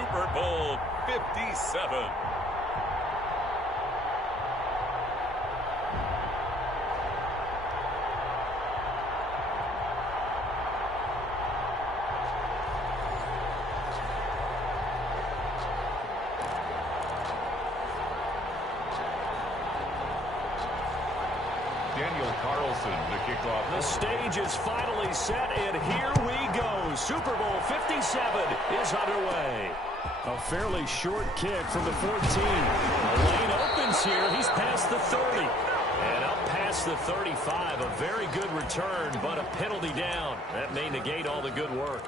Super Bowl 57. The stage is finally set, and here we go. Super Bowl 57 is underway. A fairly short kick from the 14. The lane opens here. He's past the 30. And up past the 35. A very good return, but a penalty down. That may negate all the good work.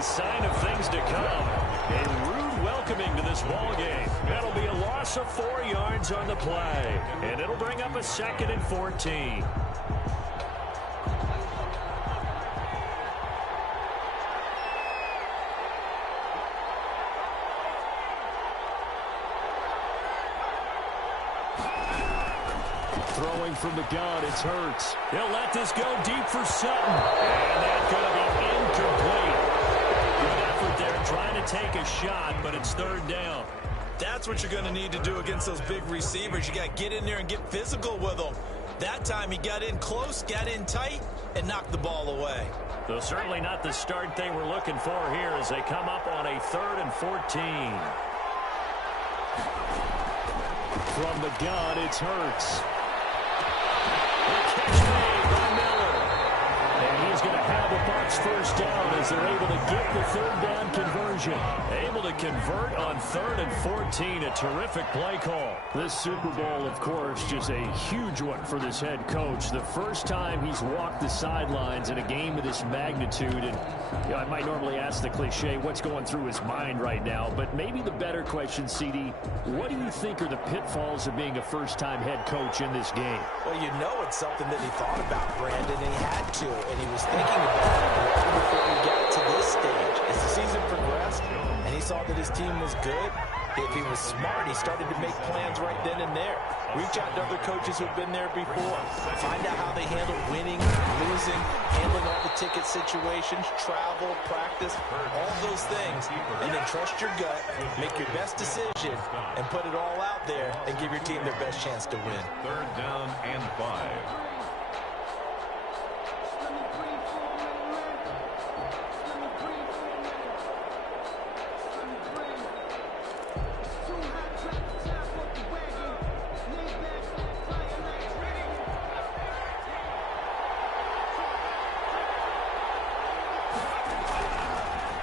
Sign of things to come. A rude welcoming to this ball game. That'll be a loss of 4 yards on the play. And it'll bring up a 2nd and 14. Throwing from the gun, it's Hurts. He'll let this go deep for Sutton. And that's going to be incomplete. They're trying to take a shot, but it's 3rd down. That's what you're going to need to do against those big receivers. You got to get in there and get physical with them. That time he got in close, got in tight, and knocked the ball away. So certainly not the start they were looking for here as they come up on a 3rd and 14. From the gun, it's Hurts. The catch made by Miller. And he's going to have the Bucs first down as they're able to get the 3rd down conversion. Able to convert on 3rd and 14. A terrific play call. This Super Bowl, of course, just a huge one for this head coach. The first time he's walked the sidelines in a game of this magnitude. And you know, I might normally ask the cliche, what's going through his mind right now? But maybe the better question, CD, what do you think are the pitfalls of being a first-time head coach in this game? Well, you know it's something that he thought about, Brandon, and he had to. And he was thinking about it long before he got to this stage. As the season progressed and he saw that his team was good, if he was smart, he started to make plans right then and there. Reach out to other coaches who've been there before. Find out how they handle winning, losing, handling all the ticket situations, travel, practice, all those things. And then trust your gut, make your best decision, and put it all out there and give your team their best chance to win. 3rd down and 5.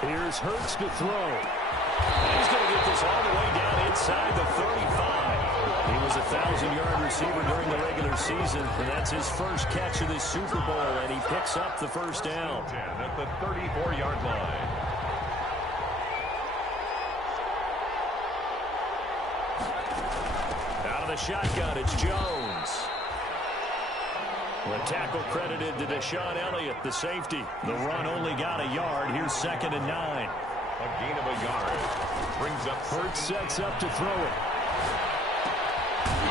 Here's Hurts to throw. He's going to get this all the way down inside the 35. He was a 1,000-yard receiver during the regular season, and that's his first catch of this Super Bowl, and he picks up the first down. At the 34-yard line. Out of the shotgun, it's Jones. The tackle credited to Deshaun Elliott, the safety. The run only got a yard. Here's 2nd and 9. A gain of a yard. Brings up Hurts sets up to throw it.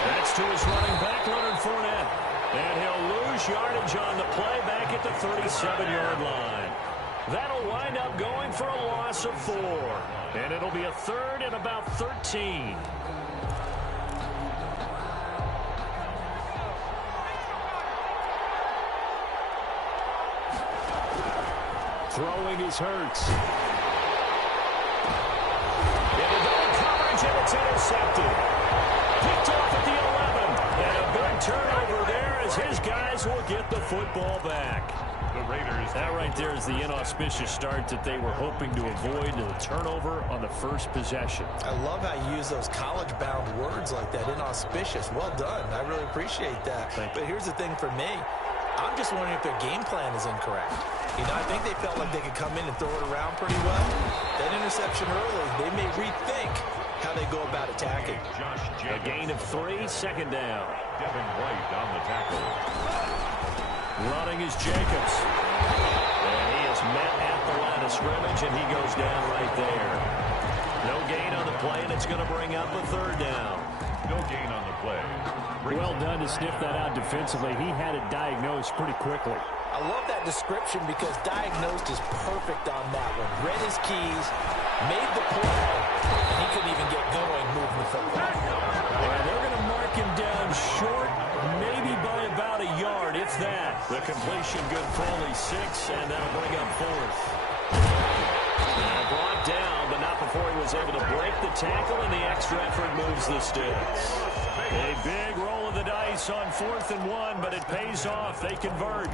That's to his running back, Leonard Fournette. And he'll lose yardage on the play back at the 37-yard line. That'll wind up going for a loss of 4. And it'll be a 3rd and about 13. Throwing is Hurts. Into double coverage, and it's intercepted. Picked off at the 11. And a big turnover there as his guys will get the football back. The Raiders. That right there is the inauspicious start that they were hoping to avoid, the turnover on the first possession. I love how you use those college-bound words like that, inauspicious. Well done. I really appreciate that. But here's the thing for me. I'm just wondering if their game plan is incorrect. I think they felt like they could come in and throw it around pretty well. That interception early, they may rethink how they go about attacking. A gain of 3, second down. Devin White on the tackle. Running is Jacobs. And he is met at the line of scrimmage, and he goes down right there. No gain on the play, and it's going to bring up a third down. No gain on the play. Well done to sniff that out defensively. He had it diagnosed pretty quickly. I love that description because diagnosed is perfect on that one. Read his keys, made the play, and he couldn't even get going moving the football. And they're going to mark him down short, maybe by about a yard, if that. The completion good for only 6, and that'll bring up 4th. And brought down, but not before he was able to break the tackle, and the extra effort moves the sticks. A big roll of the dice on 4th and 1, but it pays off. They convert.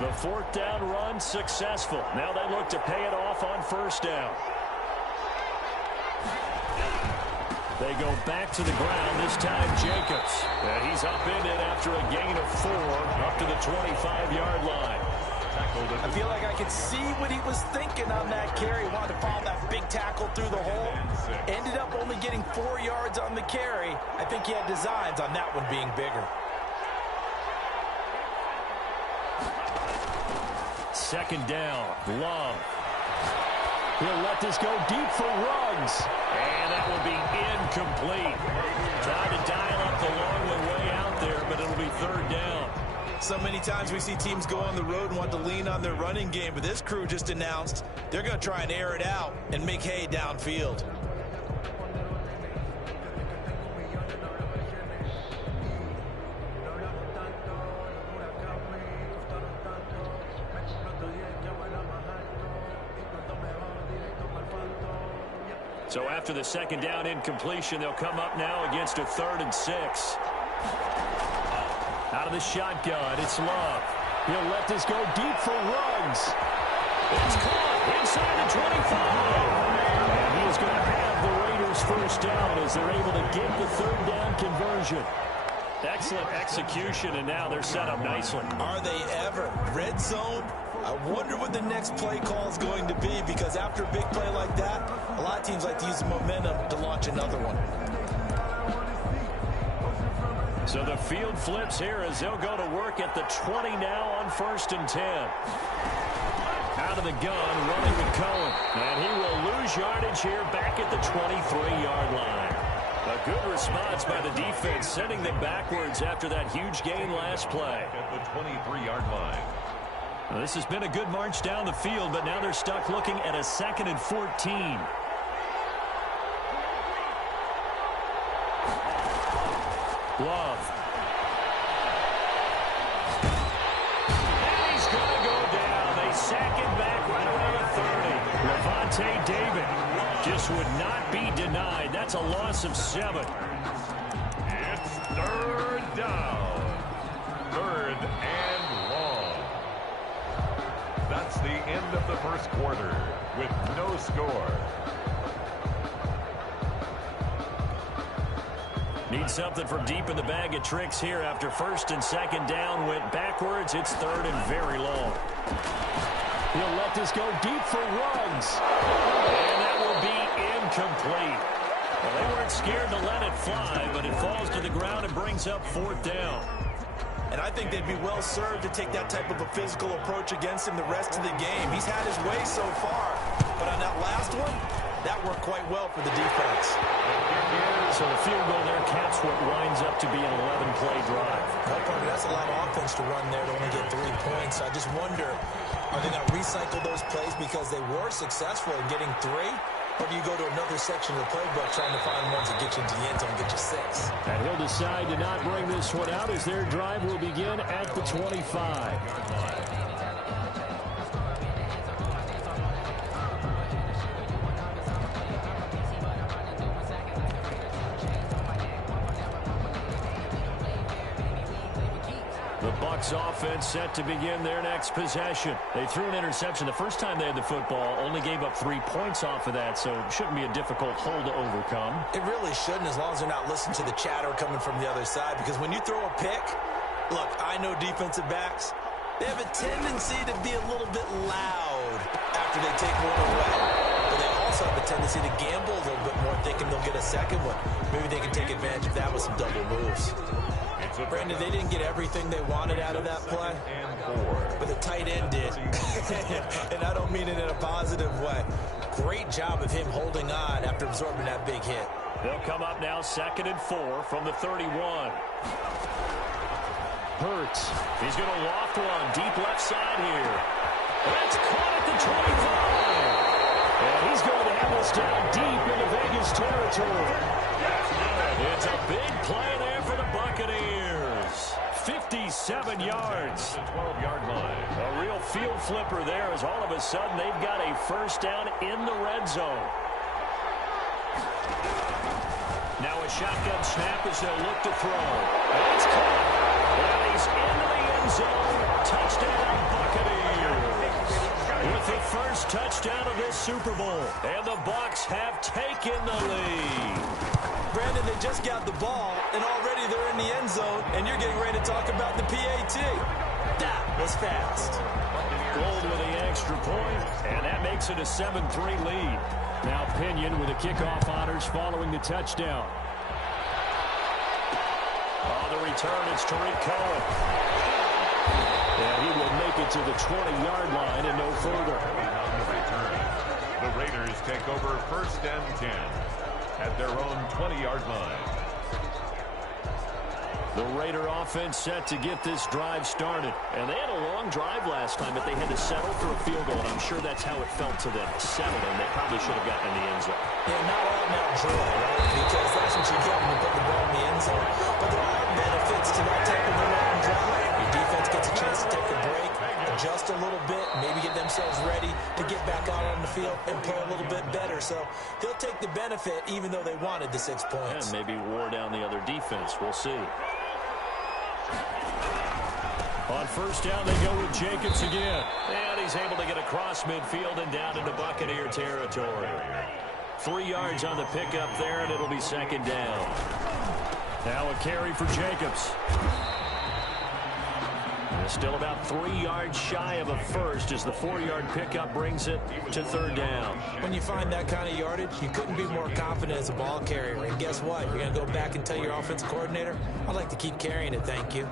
The 4th down run successful. Now they look to pay it off on 1st down. They go back to the ground, this time Jacobs. And he's upended after a gain of 4 up to the 25-yard line. I feel like I could see what he was thinking on that carry. Wanted to follow that big tackle through the hole. Ended up only getting 4 yards on the carry. I think he had designs on that one being bigger. Second down, Love. He'll let this go deep for Ruggs. And that will be incomplete. Tried to dial up the long way out there, but it'll be 3rd down. So many times we see teams go on the road and want to lean on their running game, but this crew just announced they're going to try and air it out and make hay downfield. So after the second down incompletion, they'll come up now against a 3rd and 6. Out of the shotgun, it's Love. He'll let this go deep for Ruggs. It's caught inside the 25. And he is going to have the Raiders 1st down as they're able to get the 3rd down conversion. Excellent execution, and now they're set up nicely. Are they ever? Red zone? I wonder what the next play call is going to be, because after a big play like that, a lot of teams like to use the momentum to launch another one. So the field flips here as they'll go to work at the 20 now on 1st and 10. Out of the gun, running with Cohen. And he will lose yardage here back at the 23-yard line. A good response by the defense, sending them backwards after that huge gain last play. At the 23-yard line. Well, this has been a good march down the field, but now they're stuck looking at a 2nd and 14. Love. And he's going to go down. They sack him back right around the 30. Levante David just would not be denied. That's a loss of 7. It's 3rd down. 3rd and long. That's the end of the first quarter with no score. Need something from deep in the bag of tricks here after 1st and 2nd down went backwards. It's 3rd and very long. He'll let this go deep for Ruggs. And that will be incomplete. Well, they weren't scared to let it fly, but it falls to the ground and brings up 4th down. And I think they'd be well served to take that type of a physical approach against him the rest of the game. He's had his way so far, but on that last one, that worked quite well for the defense. So the field goal there caps what winds up to be an 11-play drive. Well, partner, that's a lot of offense to run there to only get 3 points. I just wonder, are they going to recycle those plays because they were successful in getting 3? Or do you go to another section of the playbook trying to find ones that get you into the end zone and get you 6? And he'll decide to not bring this one out as their drive will begin at the 25. The Bucs offense set to begin their next possession. They threw an interception the first time they had the football, only gave up 3 points off of that, so it shouldn't be a difficult hole to overcome. It really shouldn't, as long as they're not listening to the chatter coming from the other side, because when you throw a pick, Look, I know defensive backs, they have a tendency to be a little bit loud after they take one away. But they also have a tendency to gamble a little bit more, thinking they'll get a second one. Maybe they can take advantage of that with some double moves. Brandon, they didn't get everything they wanted out of that play, but the tight end did. And I don't mean it in a positive way. Great job of him holding on after absorbing that big hit. They'll come up now 2nd and 4 from the 31. Hurts. He's going to loft one deep left side here. That's caught at the 25. And he's going to have this down deep into Vegas territory. It's a big play there for the Buccaneers. 57 yards. 12-yard line. A real field flipper there as all of a sudden they've got a first down in the red zone. Now a shotgun snap as they'll look to throw. It's caught. And he's into the end zone. Touchdown, Buccaneers. With the first touchdown of this Super Bowl. And the Bucs have taken the lead. Brandon, they just got the ball, and already they're in the end zone, and you're getting ready to talk about the PAT. That was fast. Gold with the extra point, and that makes it a 7-3 lead. Now Pinion with the kickoff honors following the touchdown. On the return, it's Tariq Cohen. And he will make it to the 20-yard line and no further. On the return, the Raiders take over 1st and 10 at their own 20-yard line. The Raider offense set to get this drive started. And they had a long drive last time, but they had to settle for a field goal, and I'm sure that's how it felt to them. Settling. They probably should have gotten in the end zone. Yeah, not all now joy, right? Because that's what you get when you put the ball in the end zone. But there are benefits to that type of a long drive. Your defense gets a chance to take a break, adjust a little bit, maybe get themselves ready to get back out on the field and play a little bit better. So they'll take the benefit even though they wanted the 6 points. And maybe wore down the other defense. We'll see. On first down, they go with Jacobs again. And he's able to get across midfield and down into Buccaneer territory. 3 yards on the pickup there, and it'll be 2nd down. Now a carry for Jacobs. Still about 3 yards shy of a first as the 4-yard pickup brings it to 3rd down. When you find that kind of yardage, you couldn't be more confident as a ball carrier. And guess what? You're going to go back and tell your offensive coordinator, I'd like to keep carrying it, thank you.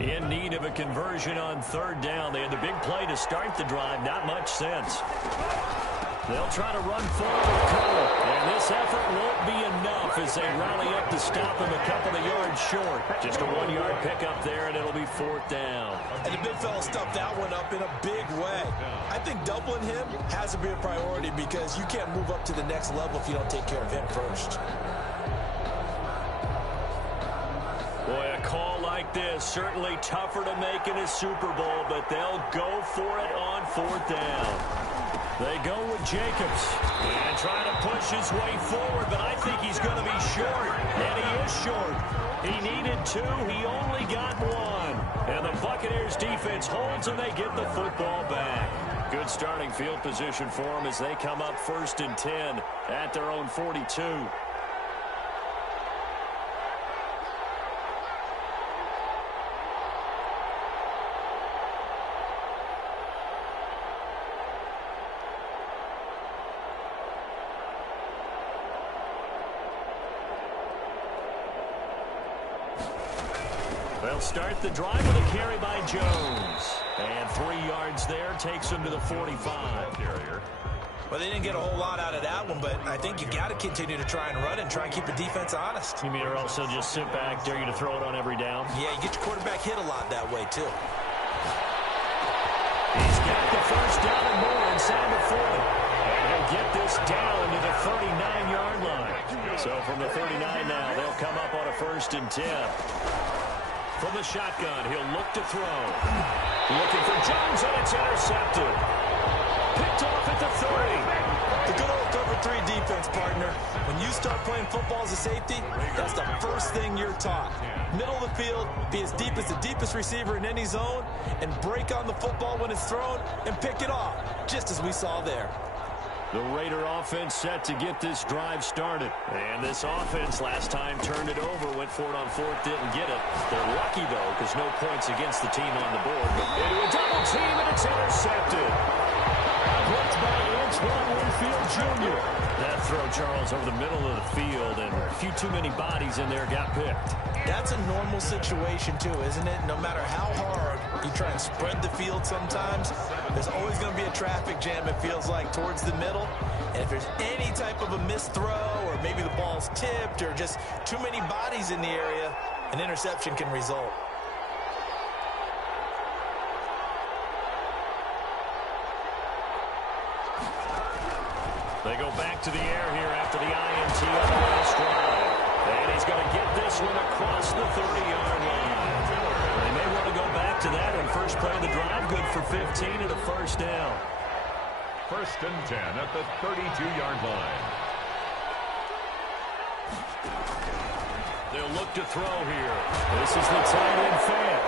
In need of a conversion on 3rd down. They had the big play to start the drive. Not much sense. They'll try to run forward with Cole. And this effort won't be enough as they rally up to stop him a couple of yards short. Just a 1-yard pickup there, and it'll be 4th down. And the big fella stuffed that one up in a big way. I think doubling him has to be a priority because you can't move up to the next level if you don't take care of him first. Boy, a call like this, certainly tougher to make in a Super Bowl, but they'll go for it on 4th down. They go with Jacobs and try to push his way forward, but I think he's going to be short, and he is short. He needed 2. He only got 1. And the Buccaneers defense holds, and they get the football back. Good starting field position for them as they come up 1st and 10 at their own 42. They'll start the drive with a carry by Jones. And 3 yards there takes him to the 45. Well, they didn't get a whole lot out of that one, but I think you got to continue to try and run and try and keep the defense honest. You mean or also just sit back, dare you to throw it on every down? Yeah, you get your quarterback hit a lot that way, too. He's got the first down and more inside the 40. And he'll get this down to the 39-yard line. So from the 39 now, they'll come up on a 1st and 10. From the shotgun, he'll look to throw. Looking for Jones, and it's intercepted. Picked off at the 30. The good old cover 3 defense, partner. When you start playing football as a safety, that's the first thing you're taught. Middle of the field, be as deep as the deepest receiver in any zone, and break on the football when it's thrown, and pick it off, just as we saw there. The Raider offense set to get this drive started. And this offense last time turned it over, went for it on fourth, didn't get it. They're lucky, though, because no points against the team on the board. But into a double team, and it's intercepted. Blocked by Antoine Winfield Jr. That throw, Charles, over the middle of the field, and a few too many bodies in there got picked. That's a normal situation, too, isn't it? No matter how hard you try and spread the field sometimes, there's always going to be a traffic jam, it feels like, towards the middle. And if there's any type of a missed throw, or maybe the ball's tipped, or just too many bodies in the area, an interception can result. They go back to the air here after the INT on the last drive. And he's going to get this one across the 30-yard line. They may want to go back to that on first play of the drive. Good for 15 and a first down. First and 10 at the 32-yard line. They'll look to throw here. This is the tight end fan.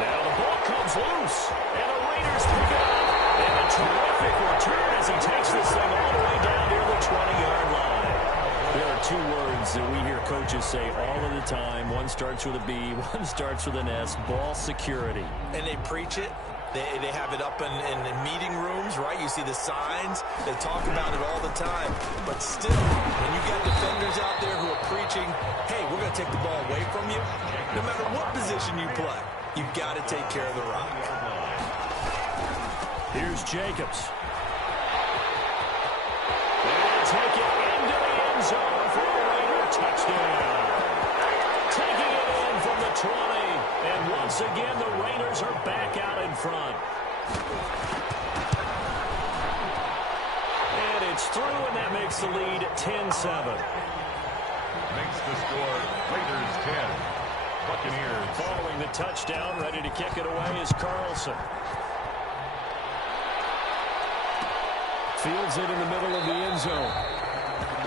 Now the ball comes loose, and the Raiders pick it up. And a terrific return as he takes this thing all the way down near the 20-yard line. There are two words that we hear coaches say all of the time. One starts with a B, one starts with an S, ball security. And they preach it. They have it up in meeting rooms, right? You see the signs. They talk about it all the time. But still, when you got defenders out there who are preaching, hey, we're going to take the ball away from you, no matter what position you play, you've got to take care of the rock. Here's Jacobs. They'll take it into the end zone for a Raider touchdown. Taking it in from the 20. And once again, the Raiders are back out in front. And it's through, and that makes the lead 10-7. Makes the score Raiders 10. Buccaneers. Following the touchdown, ready to kick it away is Carlson. Fields it in the middle of the end zone.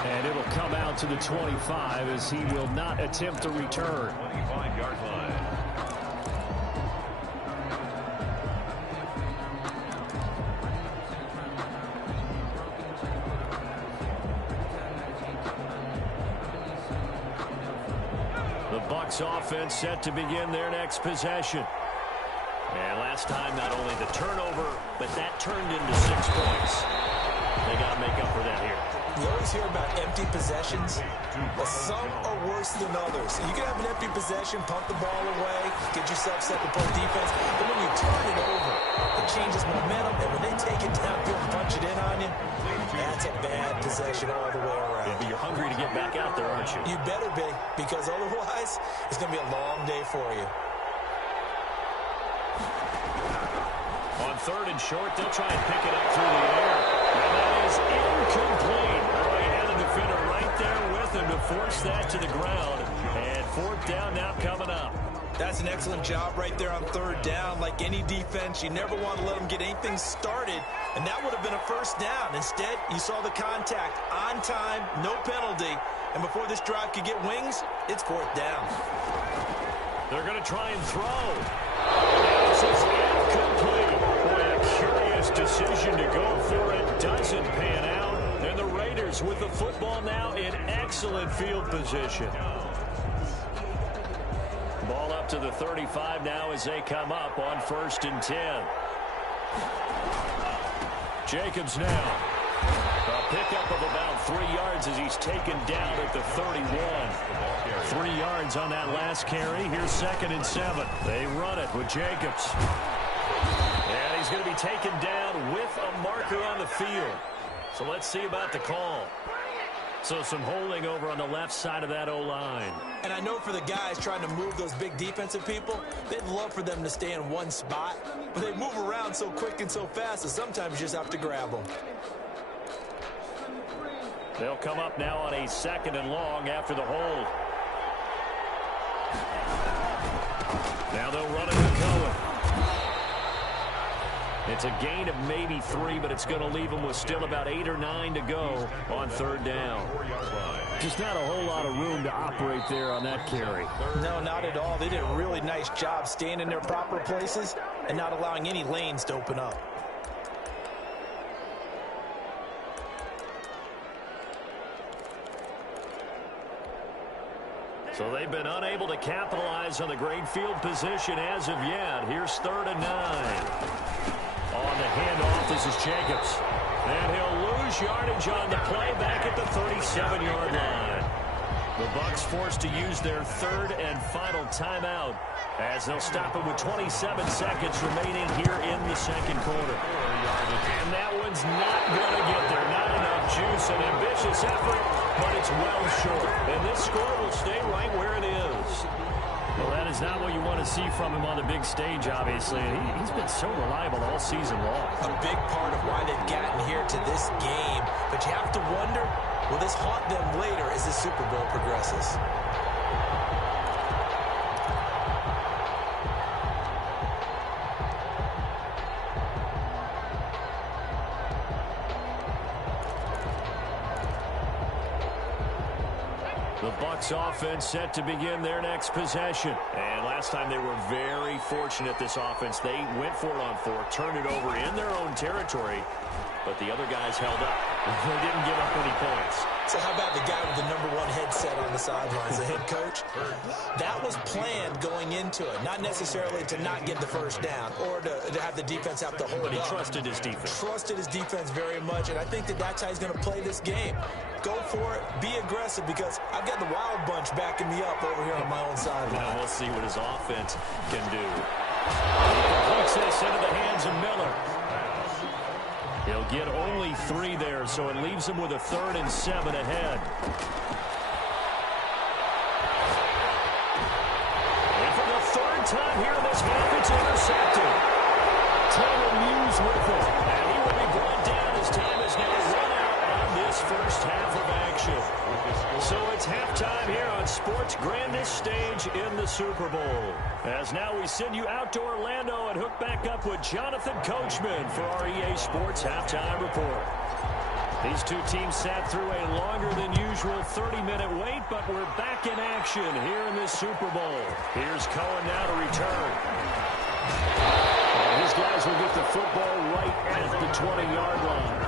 And it'll come out to the 25 as he will not attempt to return. 25-yard line. The Bucs offense set to begin their next possession. And last time, not only the turnover, but that turned into 6 points. They got to make up for that here. You always hear about empty possessions, but some are worse than others. You can have an empty possession, pump the ball away, get yourself set to play defense, but when you turn it over, it changes momentum, and when they take it downfield and punch it in on you, that's a bad possession all the way around. Yeah, but you're hungry to get back out there, aren't you? You better be, because otherwise, it's going to be a long day for you. On third and short, they'll try and pick it up through the air. And that is incomplete. They had a defender right there with him to force that to the ground. And fourth down now coming up. That's an excellent job right there on third down. Like any defense, you never want to let them get anything started, and that would have been a first down. Instead, you saw the contact on time, no penalty, and before this drive could get wings, it's fourth down. They're going to try and throw. This is incomplete. Boy, a curious decision to go for it. Doesn't pan out. And the Raiders with the football now in excellent field position. Ball up to the 35 now as they come up on 1st and 10. Jacobs now. A pickup of about 3 yards as he's taken down at the 31. 3 yards on that last carry. Here's 2nd and 7. They run it with Jacobs. And he's going to be taken down with a marker on the field. So let's see about the call. So some holding over on the left side of that O-line. And I know for the guys trying to move those big defensive people, they'd love for them to stay in one spot. But they move around so quick and so fast that sometimes you just have to grab them. They'll come up now on a 2nd and long after the hold. Now they'll run it to Cohen. It's a gain of maybe 3, but it's going to leave them with still about 8 or 9 to go on 3rd down. Just not a whole lot of room to operate there on that carry. No, not at all. They did a really nice job staying in their proper places and not allowing any lanes to open up. So they've been unable to capitalize on the great field position as of yet. Here's 3rd and 9. On the handoff, this is Jacobs. And he'll lose yardage on the play back at the 37-yard line. The Bucs forced to use their 3rd and final timeout as they'll stop it with 27 seconds remaining here in the 2nd quarter. And that one's not going to get there. Not enough juice. An ambitious effort, but it's well short. And this score will stay right where it is. Well, that is not what you want to see from him on the big stage, obviously. He's been so reliable all season long. A big part of why they've gotten here to this game. But you have to wonder, will this haunt them later as the Super Bowl progresses? The Bucs offense set to begin their next possession. And last time they were very fortunate, this offense. They went for it on 4, turned it over in their own territory, but the other guys held up. They didn't give up any points. So how about the guy with the #1 headset on the sidelines, the head coach? That was planned going into it, not necessarily to not get the first down or to have the defense have to hold But he up. trusted his defense. Trusted his defense very much, and I think that's how he's going to play this game. Go for it, be aggressive, because I've got the wild bunch backing me up over here on my own sideline. Now we'll see what his offense can do. He puts this into the hands of Miller. He'll get only 3 there, so it leaves him with a 3rd and 7 ahead. And for the 3rd time here in this half, it's intercepted. Taylor Muse with it. And he will be brought down as time is now run out on this first half of action. So it's halftime here on sports' grandest stage in the Super Bowl. As now we send you out to Orlando and hook back up with Jonathan Coachman for our EA Sports Halftime Report. These two teams sat through a longer than usual 30-minute wait, but we're back in action here in this Super Bowl. Here's Cohen now to return. And his guys will get the football right at the 20-yard line.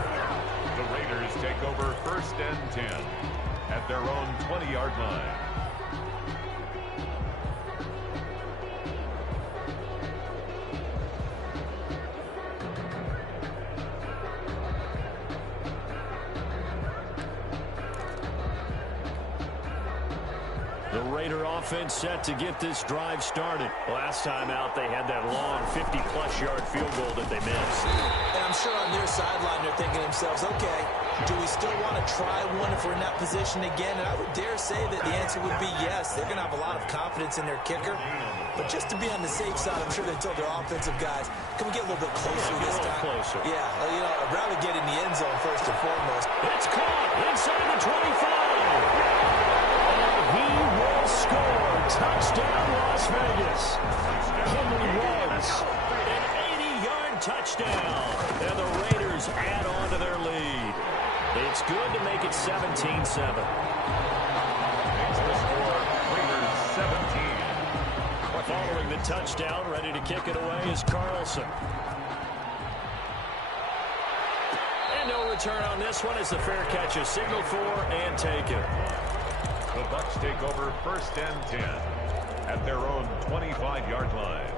The Raiders take over 1st and 10 at their own 20-yard line. The Raider offense set to get this drive started. Last time out, they had that long 50-plus yard field goal that they missed. And I'm sure on their sideline they're thinking to themselves, okay, do we still want to try one if we're in that position again? And I would dare say that the answer would be yes. They're going to have a lot of confidence in their kicker. But just to be on the safe side, I'm sure they told their offensive guys, can we get a little bit closer this time? Closer. Yeah, I'd rather get in the end zone first and foremost. It's caught inside the 25. He will score. Touchdown, Las Vegas. Henry Ruggs. An 80-yard touchdown. And the Raiders add on to their lead. It's good to make it 17-7. Makes the score Raiders 17. Following the touchdown, ready to kick it away is Carlson. And no return on this one as the fair catch is signaled for and taken. The Bucs take over 1st and 10 at their own 25-yard line.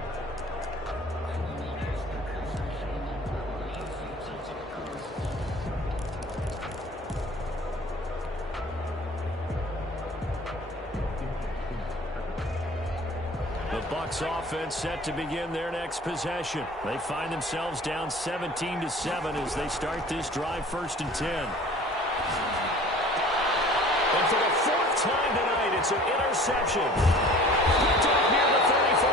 The Bucs offense set to begin their next possession. They find themselves down 17-7 as they start this drive 1st and 10. And for the 4th time tonight, it's an interception. Picked up near the 34.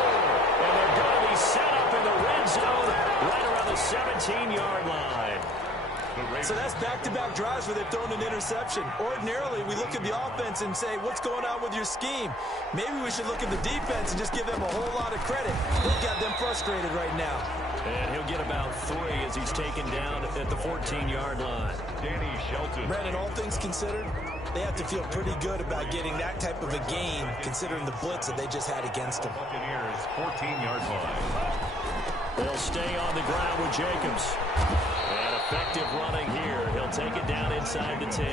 And they're going to be set up in the red zone right around the 17-yard line. So that's back-to-back drives where they've thrown an interception. Ordinarily, we look at the offense and say, what's going on with your scheme? Maybe we should look at the defense and just give them a whole lot of credit. They've got them frustrated right now. And he'll get about 3 as he's taken down at the 14-yard line. Danny Shelton. Brandon, all things considered, they have to feel pretty good about getting that type of a gain, considering the blitz that they just had against them. Buccaneers 14-yard line. They'll stay on the ground with Jacobs. And effective running here. He'll take it down inside the 10.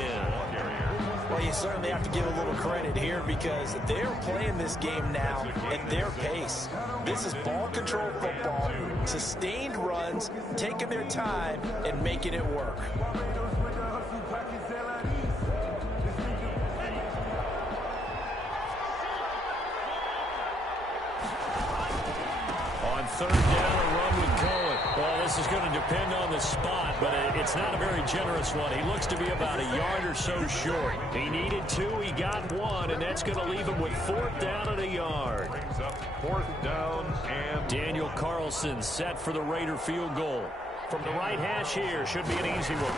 Well, you certainly have to give a little credit here because they're playing this game now at their pace. This is ball control football, sustained runs, taking their time, and making it work. On third down, a run with Cohen. Well, this is going to depend on the spot, but it's not a very generous one. He looks to be about a yard or so short. He needed 2, he got 1, and that's going to leave him with 4th down and a yard. Brings up 4th down and Daniel Carlson set for the Raider field goal. From the right hash here, should be an easy one.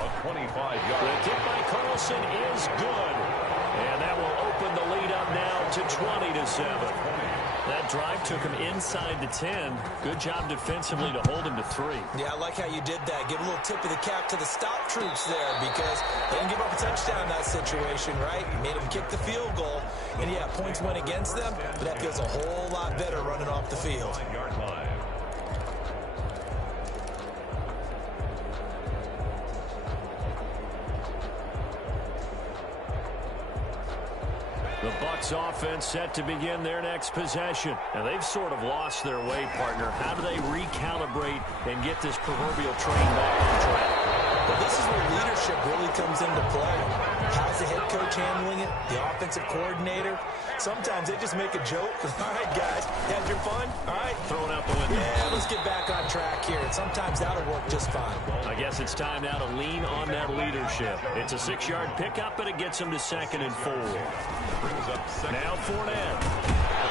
a 25-yard. The kick by Carlson is good. And that will open the lead up now to 20-7. That drive took him inside the 10. Good job defensively to hold him to 3. Yeah, I like how you did that. Give a little tip of the cap to the stop troops there because they didn't give up a touchdown in that situation, right? You made them kick the field goal. And, yeah, points went against them, but that feels a whole lot better running off the field. 9-yard line. The Bucs offense set to begin their next possession. Now, they've sort of lost their way, partner. How do they recalibrate and get this proverbial train back on track? But this is where leadership really comes into play. How's the head coach handling it? The offensive coordinator? Sometimes they just make a joke. All right, guys, had your fun? All right. Throwing out the window. Yeah, let's get back on track here. And sometimes that'll work just fine. I guess it's time now to lean on that leadership. It's a 6-yard pickup, but it gets him to 2nd and 4. Brings up 2nd. Now Fournette.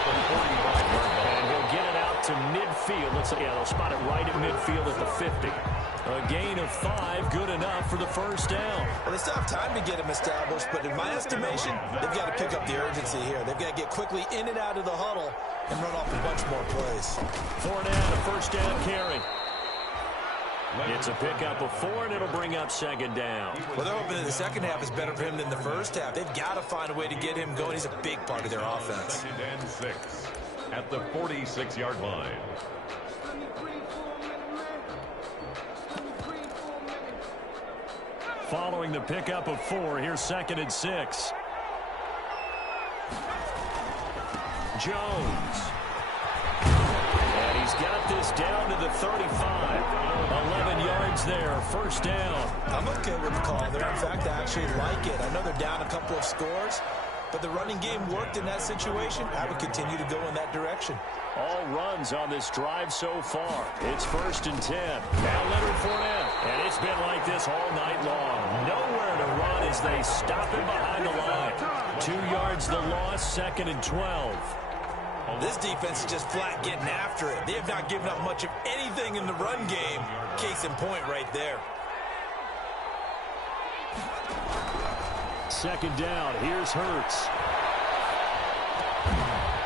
And he'll get it out to midfield. They'll spot it right at midfield at the 50. A gain of 5, good enough for the 1st down. Well, they still have time to get him established, but in my estimation, they've got to pick up the urgency here. They've got to get quickly in and out of the huddle and run off a bunch more plays. Fournette, a 1st down carry. It's a pickup of 4, and it'll bring up 2nd down. Well, they're hoping that the second half is better for him than the first half. They've got to find a way to get him going. He's a big part of their offense. 2nd and 6 at the 46-yard line. Following the pickup of 4, here's 2nd and 6. Jones. And he's got this down to the 35. 11 yards there, 1st down. I'm okay with the call there. In fact, I actually like it. I know they're down a couple of scores, but the running game worked in that situation. I would continue to go in that direction. All runs on this drive so far. It's 1st and 10. Now Leonard Fournette. And it's been like this all night long. Nowhere to run as they stop him behind the line. 2 yards the loss, 2nd and 12. This defense is just flat getting after it. They have not given up much of anything in the run game. Case in point right there. 2nd down. Here's Hurts.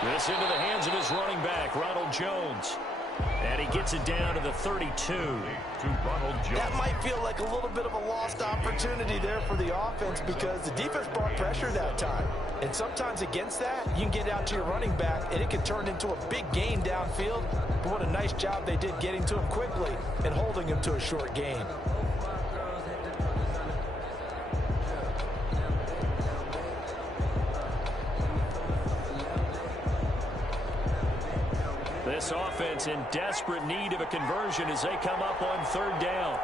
This into the hands of his running back, Ronald Jones. And he gets it down to the 32. To Ronald Jones. That might feel like a little bit of a lost opportunity there for the offense because the defense brought pressure that time. And sometimes against that, you can get out to your running back, and it can turn into a big gain downfield. But what a nice job they did getting to him quickly and holding him to a short gain. This offense in desperate need of a conversion as they come up on 3rd down.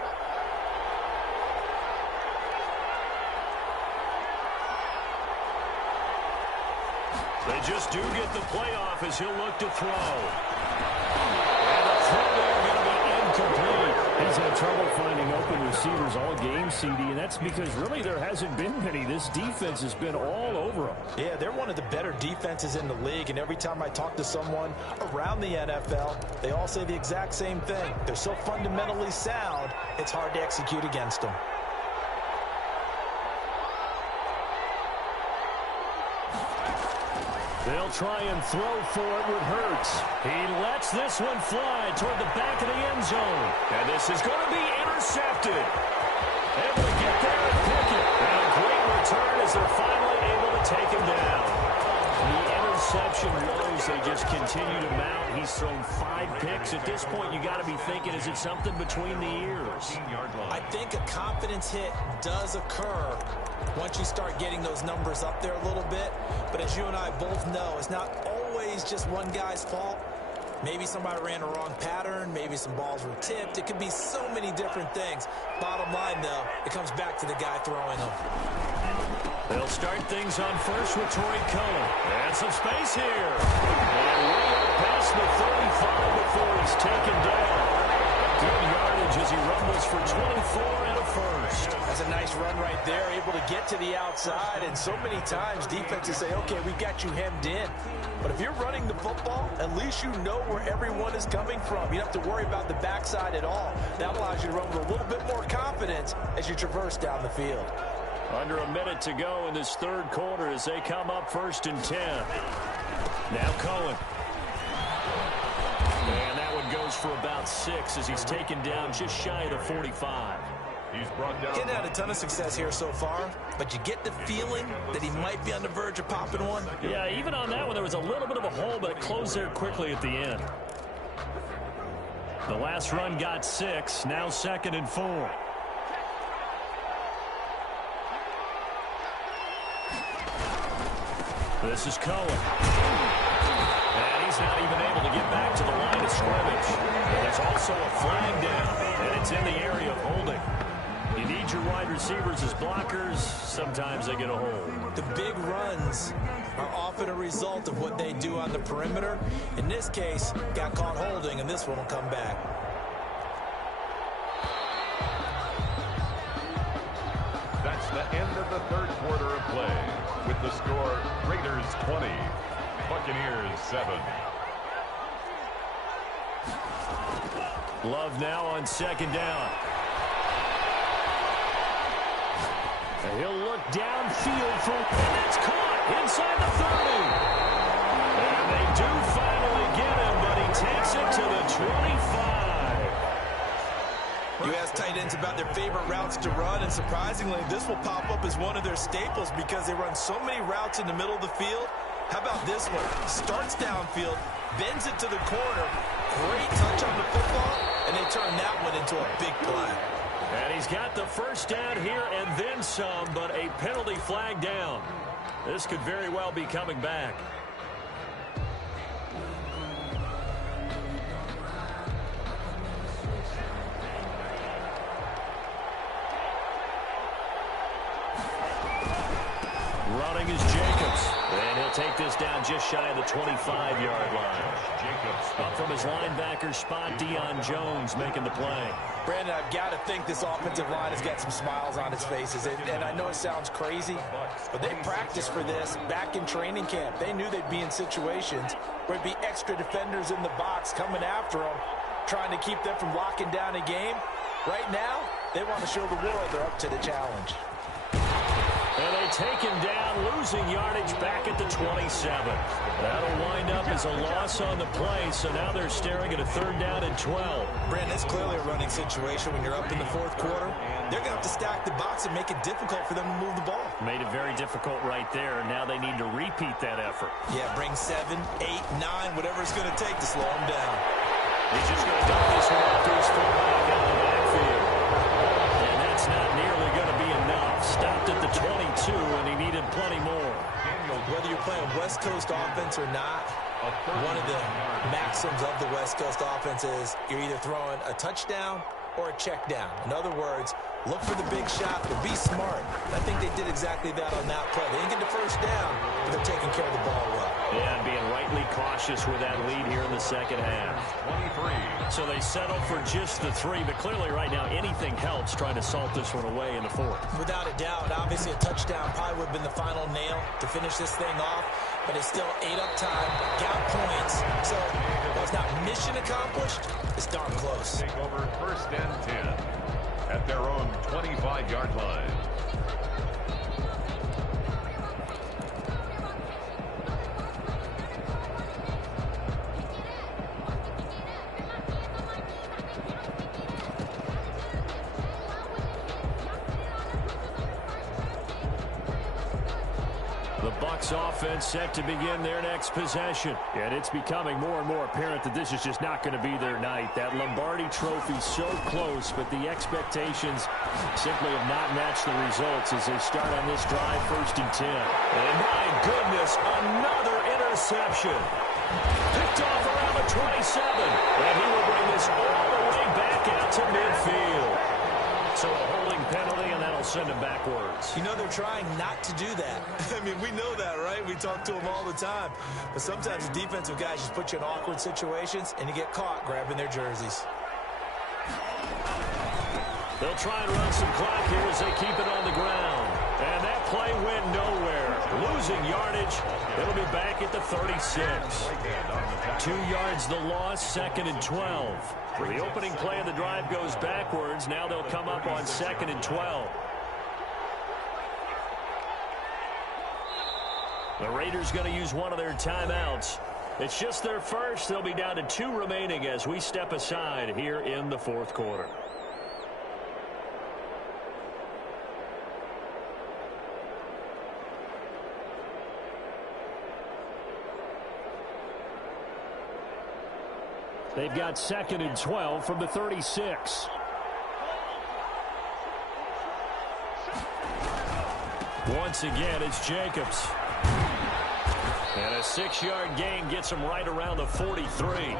They just do get the playoff as he'll look to throw. And the throw there going to be incomplete. He's had trouble finding open receivers all game, CD, and that's because really there hasn't been many. This defense has been all over them. Yeah, they're one of the better defenses in the league, and every time I talk to someone around the NFL, they all say the exact same thing. They're so fundamentally sound, it's hard to execute against them. They'll try and throw for it with Hurts. He lets this one fly toward the back of the end zone. And this is going to be intercepted. Able to get there and pick it. And a great return as they're finally able to take him down. The interception woes, they just continue to mount. He's thrown 5 picks. At this point, you got to be thinking, is it something between the ears? I think a confidence hit does occur once you start getting those numbers up there a little bit. But as you and I both know, it's not always just one guy's fault. Maybe somebody ran a wrong pattern. Maybe some balls were tipped. It could be so many different things. Bottom line, though, it comes back to the guy throwing them. They'll start things on first with Troy Cohen. And some space here. And way up past the 35 before he's taken down. Good yardage as he rumbles for 24 and a first. That's a nice run right there, able to get to the outside. And so many times defenses say, okay, we've got you hemmed in. But if you're running the football, at least you know where everyone is coming from. You don't have to worry about the backside at all. That allows you to run with a little bit more confidence as you traverse down the field. Under a minute to go in this third quarter as they come up 1st and 10. Now Cohen. And that one goes for about 6 as he's taken down just shy of the 45. He's brought down. Getting had a ton of success here so far, but you get the feeling that he might be on the verge of popping one. Yeah, even on that one, there was a little bit of a hole, but it closed there quickly at the end. The last run got 6, now 2nd and 4. This is Cohen. And he's not even able to get back to the line of scrimmage. And there's also a flag down, and it's in the area of holding. You need your wide receivers as blockers. Sometimes they get a hold. The big runs are often a result of what they do on the perimeter. In this case, got caught holding, and this one will come back. That's the end of the third quarter of play. With the score, Raiders 20, Buccaneers 7. Love now on 2nd down. And he'll look downfield for, and it's caught inside the 30. And they do finally get him, but he takes it to the 25. You ask tight ends about their favorite routes to run, and surprisingly, this will pop up as one of their staples because they run so many routes in the middle of the field. How about this one? Starts downfield, bends it to the corner, great touch on the football, and they turn that one into a big play. And he's got the first down here and then some, but a penalty flag down. This could very well be coming back. Running is Jacobs. And he'll take this down just shy of the 25-yard line. Up from his linebacker spot, Deion Jones making the play. Brandon, I've got to think this offensive line has got some smiles on its faces. And I know it sounds crazy, but they practiced for this back in training camp. They knew they'd be in situations where there'd be extra defenders in the box coming after them, trying to keep them from locking down a game. Right now, they want to show the world they're up to the challenge. And they take him down, losing yardage back at the 27. That'll wind up as a loss on the play, so now they're staring at a 3rd down and 12. Brandon, it's clearly a running situation when you're up in the 4th quarter. They're going to have to stack the box and make it difficult for them to move the ball. Made it very difficult right there. Now they need to repeat that effort. Yeah, bring 7, 8, 9, whatever it's going to take to slow them down. He's just going to dump this one off to his fullback out of the backfield. And that's not nearly going to be enough. Stopped at the 22, and he needed plenty more. Whether you're playing West Coast offense or not, one of the maxims of the West Coast offense is you're either throwing a touchdown or a check down. In other words, look for the big shot, but be smart. I think they did exactly that on that play. They didn't get the first down, but they're taking care of the ball well. Yeah, and being rightly cautious with that lead here in the second half. 23. So they settle for just the 3, but clearly right now anything helps trying to salt this one away in the 4th. Without a doubt, obviously a touchdown probably would have been the final nail to finish this thing off, but it's still ate up time, got points. So while it's not mission accomplished, it's darn close. Take over 1st and 10 at their own 25-yard line. Bucs offense set to begin their next possession. And it's becoming more and more apparent that this is just not going to be their night. That Lombardi trophy so close, but the expectations simply have not matched the results as they start on this drive, 1st and 10. And my goodness, another interception. Picked off around the 27. And he will bring this all the way back out to midfield. So a holding penalty, and that'll send him backwards. You know, they're trying not to do that. I mean, we know that, right? We talk to them all the time. But sometimes the defensive guys just put you in awkward situations, and you get caught grabbing their jerseys. They'll try and run some clock here as they keep it on the ground. And that play went nowhere. Losing yardage. It'll be back at the 36. 2 yards the loss, 2nd and 12. The opening play of the drive goes backwards. Now they'll come up on 2nd and 12. The Raiders going to use one of their timeouts. It's just their first. They'll be down to 2 remaining as we step aside here in the 4th quarter. They've got 2nd and 12 from the 36. Once again, it's Jacobs. And a 6-yard gain gets them right around the 43.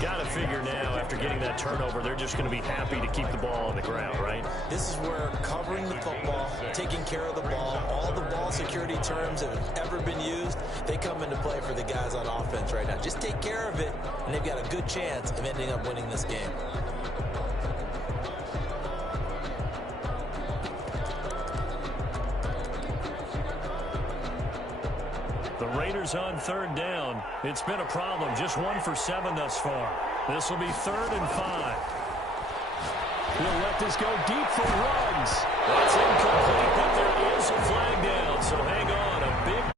Got to figure now, after getting that turnover, they're just going to be happy to keep the ball on the ground, right? This is where covering the football, taking care of the ball, all the ball security terms that have ever been used, they come into play for the guys on offense right now. Just take care of it, and they've got a good chance of ending up winning this game. The Raiders on 3rd down. It's been a problem. Just 1 for 7 thus far. This will be 3rd and 5. He'll let this go deep for Ruggs. That's incomplete, but there is a flag down. So hang on. A big